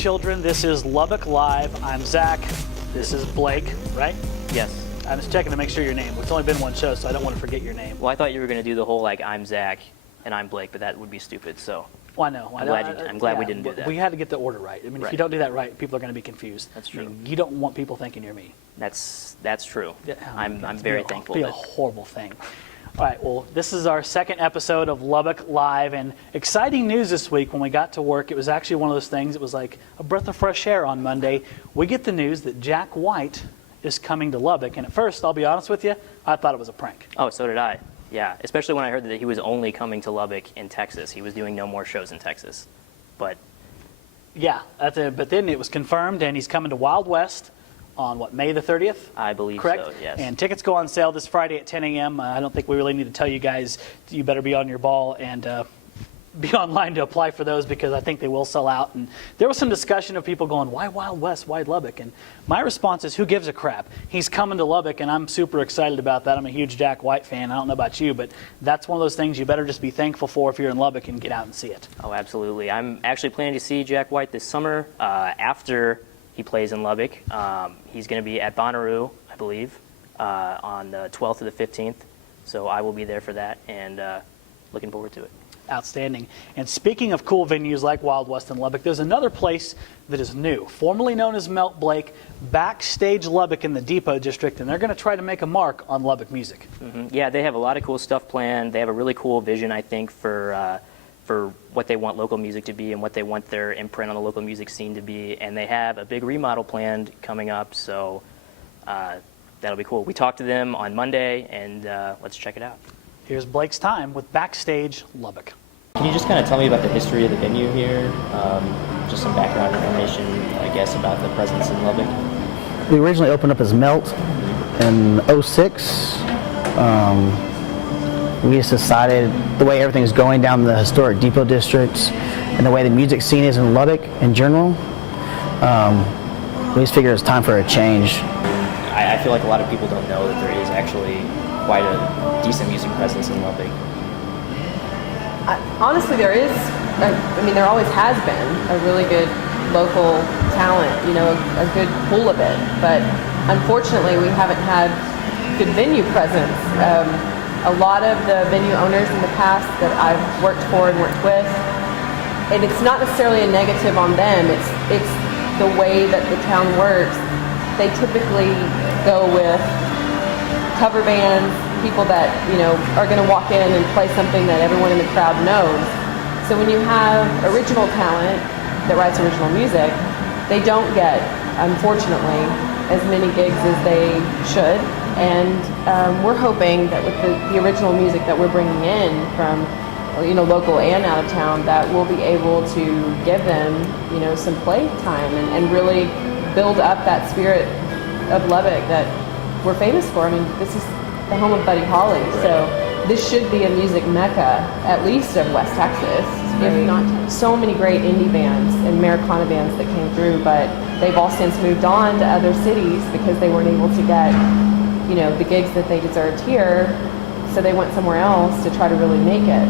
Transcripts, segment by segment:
children. This is Lubbock Live. I'm Zach. This is Blake, right? Yes. I'm just checking to make sure your name. It's only been one show, so I don't want to forget your name. Well, I thought you were going to do the whole, like, I'm Zach and I'm Blake, but that would be stupid, so. Well, I know. I'm glad we didn't do that. We had to get the order right. I mean, if you don't do that right, people are going to be confused. That's true. I mean, you don't want people thinking you're me. That's true. Yeah, I'm very thankful. It'd be a horrible thing. All right, well, this is our second episode of Lubbock Live, and exciting news this week when we got to work. It was actually one of those things, it was like a breath of fresh air on Monday. We get the news that Jack White is coming to Lubbock, and at first, I'll be honest with you, I thought it was a prank. Oh, so did I. Yeah, especially when I heard that he was only coming to Lubbock in Texas. He was doing no more shows in Texas. But yeah, but then it was confirmed, and he's coming to Wild West on, what, May the 30th? I believe correct? So, yes. And tickets go on sale this Friday at 10 a.m. I don't think we really need to tell you guys, you better be on your ball and be online to apply for those, because I think they will sell out. And there was some discussion of people going, why Wild West, why Lubbock? And my response is, who gives a crap? He's coming to Lubbock, and I'm super excited about that. I'm a huge Jack White fan. I don't know about you, but that's one of those things you better just be thankful for if you're in Lubbock and get out and see it. Oh, absolutely. I'm actually planning to see Jack White this summer after he plays in Lubbock. He's going to be at Bonnaroo, I believe, on the 12th to the 15th. So I will be there for that, and looking forward to it. Outstanding. And speaking of cool venues like Wild West and Lubbock, there's another place that is new, formerly known as Melt Blake, Backstage Lubbock in the Depot District, and they're going to try to make a mark on Lubbock music. Mm-hmm. Yeah, they have a lot of cool stuff planned. They have a really cool vision, I think, for what they want local music to be and what they want their imprint on the local music scene to be. And they have a big remodel planned coming up, so that'll be cool. We talked to them on Monday, and let's check it out. Here's Blake's time with Backstage Lubbock. Can you just kind of tell me about the history of the venue here? Just some background information, I guess, about the presence in Lubbock. We originally opened up as Melt in '06. We just decided the way everything's going down the historic Depot districts and the way the music scene is in Lubbock in general, we just figured it was time for a change. I feel like a lot of people don't know that there is actually quite a decent music presence in Lubbock. Honestly, there is, I mean, there always has been a really good local talent, you know, a good pool of it. But unfortunately, we haven't had good venue presence. A lot of the venue owners in the past that I've worked for and worked with, and it's not necessarily a negative on them, it's the way that the town works. They typically go with cover bands, people that, you know, are going to walk in and play something that everyone in the crowd knows. So when you have original talent that writes original music, they don't get, unfortunately, as many gigs as they should. And we're hoping that with the original music that we're bringing in from, you know, local and out of town, that we'll be able to give them, you know, some play time and really build up that spirit of Lubbock that we're famous for. I mean, this is the home of Buddy Holly, so this should be a music mecca, at least of West Texas, if not. So many great indie bands and Americana bands that came through, but they've all since moved on to other cities because they weren't able to get, you know, the gigs that they deserved here, so they went somewhere else to try to really make it.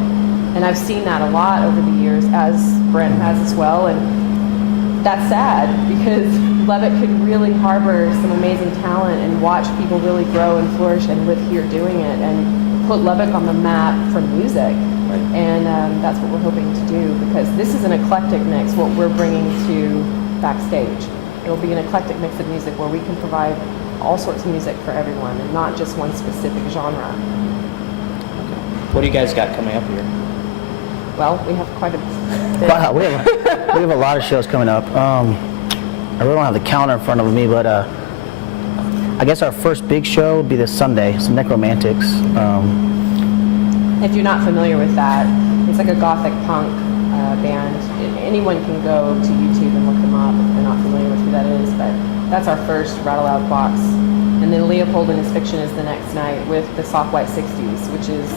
And I've seen that a lot over the years, as Brent has as well, and that's sad because Lubbock could really harbor some amazing talent and watch people really grow and flourish and live here doing it and put Lubbock on the map for music. Right. And that's what we're hoping to do, because this is an eclectic mix, what we're bringing to Backstage. It'll be an eclectic mix of music where we can provide all sorts of music for everyone and not just one specific genre. What do you guys got coming up here? Well, we have quite a bit. Wow, we have a lot of shows coming up. I really don't have the calendar in front of me, but I guess our first big show will be this Sunday, some Necromantics. If you're not familiar with that, it's like a gothic punk band. Anyone can go to YouTube and look them up if they're not familiar with who that is, but that's our first Rattle Loud box. And then Leopold and His Fiction is the next night with the Soft White 60s, which is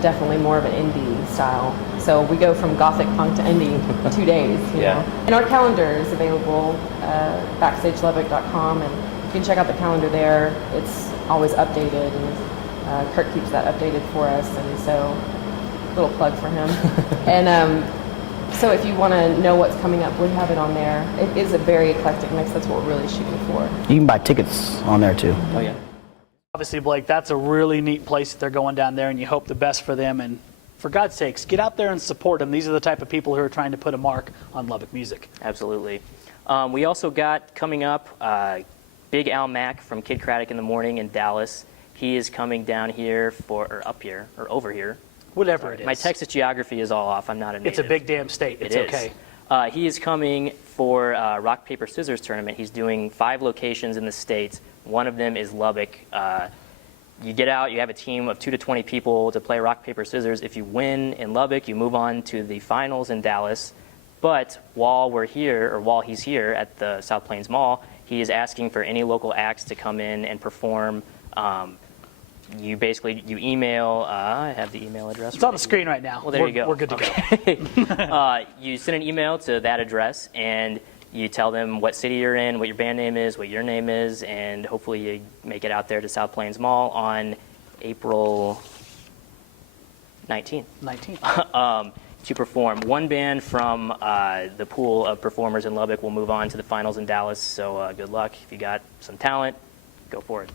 definitely more of an indie style. So we go from gothic punk to indie in 2 days, you know. And our calendar is available backstagelubbock.com, and you can check out the calendar there. It's always updated, and Kurt keeps that updated for us, and so little plug for him. And So if you want to know what's coming up, we have it on there. It is a very eclectic mix. That's what we're really shooting for. You can buy tickets on there too. Oh yeah. Obviously, Blake, that's a really neat place that they're going down there, and you hope the best for them. And for God's sakes, get out there and support them. These are the type of people who are trying to put a mark on Lubbock music. Absolutely. We also got coming up Big Al Mack from Kid Craddock in the Morning in Dallas. He is coming down here or up here, or over here. Whatever it is. My Texas geography is all off. I'm not a native. It's a big damn state. It's It is. okay. He is coming for Rock, Paper, Scissors tournament. He's doing 5 locations in the States. One of them is Lubbock. You get out, you have a team of 2 to 20 people to play Rock, Paper, Scissors. If you win in Lubbock, you move on to the finals in Dallas. But while we're here, or while he's here at the South Plains Mall, he is asking for any local acts to come in and perform. You email, I have the email address. It's on the screen right now. Well, there you go. We're good to go. You send an email to that address, and you tell them what city you're in, what your band name is, what your name is, and hopefully you make it out there to South Plains Mall on April 19th. 19. To perform. One band from the pool of performers in Lubbock will move on to the finals in Dallas, so good luck. If you got some talent, go for it.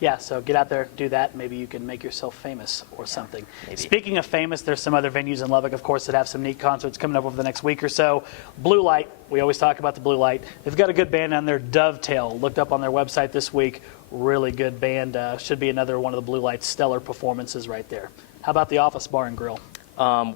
Yeah, so get out there, do that. Maybe you can make yourself famous or something. Maybe. Speaking of famous, there's some other venues in Lubbock, of course, that have some neat concerts coming up over the next week or so. Blue Light, we always talk about the Blue Light. They've got a good band on there, Dovetail. Looked up on their website this week. Really good band. Should be another one of the Blue Light's stellar performances right there. How about the Office Bar and Grill?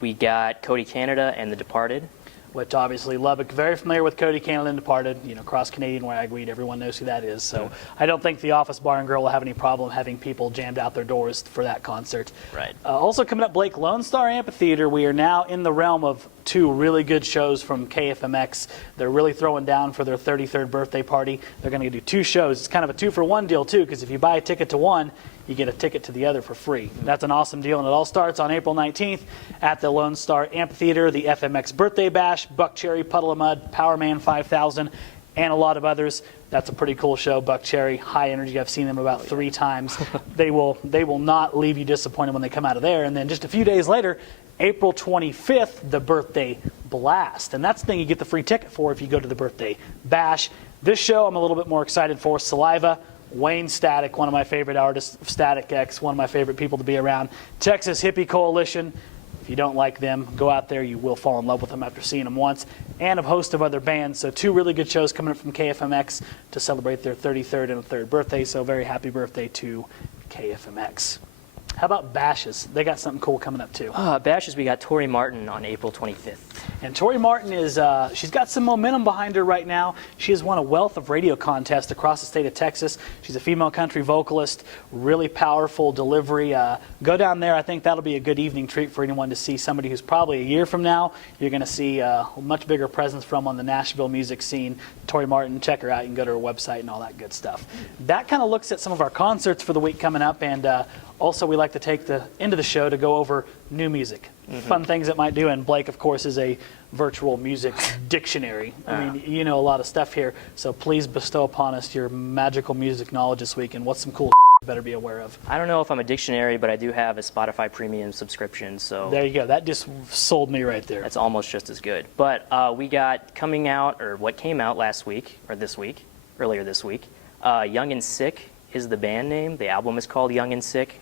We got Cody Canada and The Departed. Which obviously Lubbock, very familiar with Cody Canada and Departed, cross-Canadian ragweed, everyone knows who that is. So I don't think the Office Bar and Grill will have any problem having people jammed out their doors for that concert. Right. Also coming up, Blake, Lone Star Amphitheater, we are now in the realm of 2 really good shows from KFMX. They're really throwing down for their 33rd birthday party. They're going to do 2 shows. It's kind of a 2-for-1 deal, too, because if you buy a ticket to one, you get a ticket to the other for free. That's an awesome deal, and it all starts on April 19th at the Lone Star Amphitheater, the FMX Birthday Bash, Buck Cherry, Puddle of Mud, Power Man 5000, and a lot of others. That's a pretty cool show. Buck Cherry, high energy. I've seen them about 3 times. They will not leave you disappointed when they come out of there. And then just a few days later, April 25th, the Birthday Blast. And that's the thing you get the free ticket for if you go to the Birthday Bash. This show I'm a little bit more excited for. Saliva, Wayne Static, one of my favorite artists, Static X, one of my favorite people to be around. Texas Hippie Coalition. If you don't like them, go out there. You will fall in love with them after seeing them once. And a host of other bands. So 2 really good shows coming up from KFMX to celebrate their 33rd and 3rd birthday. So very happy birthday to KFMX. How about Bashes? They got something cool coming up too. Bashes, we got Tori Martin on April 25th. And Tori Martin is, she's got some momentum behind her right now. She has won a wealth of radio contests across the state of Texas. She's a female country vocalist, really powerful delivery. Go down there. I think that'll be a good evening treat for anyone to see somebody who's probably a year from now, you're going to see a much bigger presence from on the Nashville music scene. Tori Martin, check her out. You can go to her website and all that good stuff. That kind of looks at some of our concerts for the week coming up, and also, we like to take the end of the show to go over new music, fun things it might do. And Blake, of course, is a virtual music dictionary. I mean, you know a lot of stuff here. So please bestow upon us your magical music knowledge this week and what's some cool you better be aware of. I don't know if I'm a dictionary, but I do have a Spotify Premium subscription. So there you go. That just sold me right there. That's almost just as good. But we got coming out, or what came out last week, or earlier this week, Young and Sick is the band name. The album is called Young and Sick.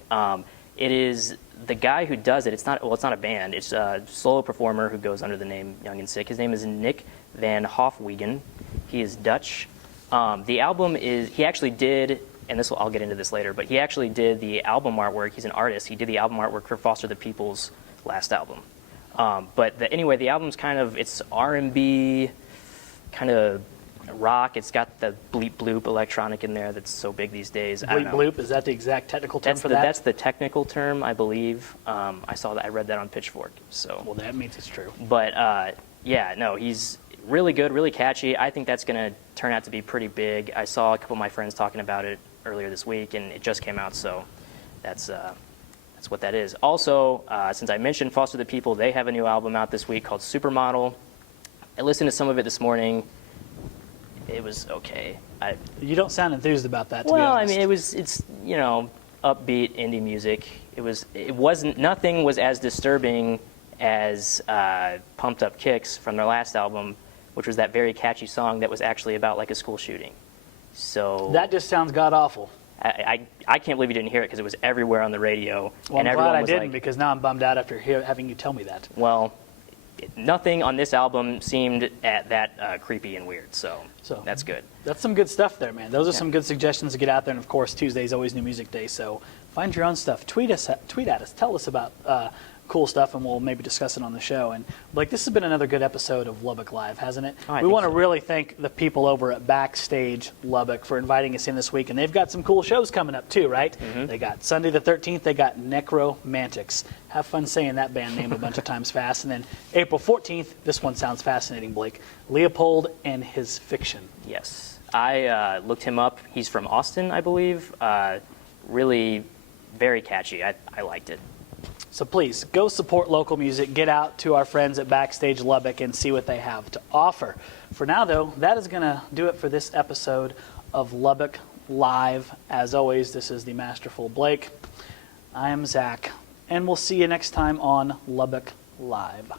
It is the guy who does it. It's not a band. It's a solo performer who goes under the name Young and Sick. His name is Nick van Hofwegen. He is Dutch. The album is, he actually did, and I'll get into this later, but he actually did the album artwork. He's an artist. He did the album artwork for Foster the People's last album. Anyway, the album's it's R&B, kind of rock. It's got the bleep bloop electronic in there that's so big these days. Bleep bloop, is that the exact technical term for that? That's the technical term, I believe. I saw that. I read that on Pitchfork. So. Well, that means it's true. But yeah, no, he's really good, really catchy. I think that's going to turn out to be pretty big. I saw a couple of my friends talking about it earlier this week, and it just came out, so that's what that is. Also, since I mentioned Foster the People, they have a new album out this week called Supermodel. I listened to some of it this morning. It was okay. You don't sound enthused about that, to be honest. I mean, it's upbeat indie music. Nothing was as disturbing as Pumped Up Kicks from their last album, which was that very catchy song that was actually about like a school shooting. So That just sounds god-awful. I can't believe you didn't hear it because it was everywhere on the radio. Well, and I'm everyone glad I was didn't like, because now I'm bummed out after having you tell me that. well, nothing on this album seemed that creepy and weird, so that's good. That's some good stuff there, man. Those are some good suggestions to get out there. And of course, Tuesday's always New Music Day, so find your own stuff. Tweet at us. Tell us about cool stuff, and we'll maybe discuss it on the show. And Blake, this has been another good episode of Lubbock Live, hasn't it? I We think want to so. really thank the people over at Backstage Lubbock for inviting us in this week, and they've got some cool shows coming up too, right? They got Sunday the 13th. They got Necromantics. Have fun saying that band name a bunch of times fast. And then April 14th. This one sounds fascinating, Blake. Leopold and His Fiction. Yes. I looked him up. He's from Austin, I believe. Really very catchy. I liked it. So please, go support local music. Get out to our friends at Backstage Lubbock and see what they have to offer. For now, though, that is going to do it for this episode of Lubbock Live. As always, this is the masterful Blake. I am Zach, and we'll see you next time on Lubbock Live.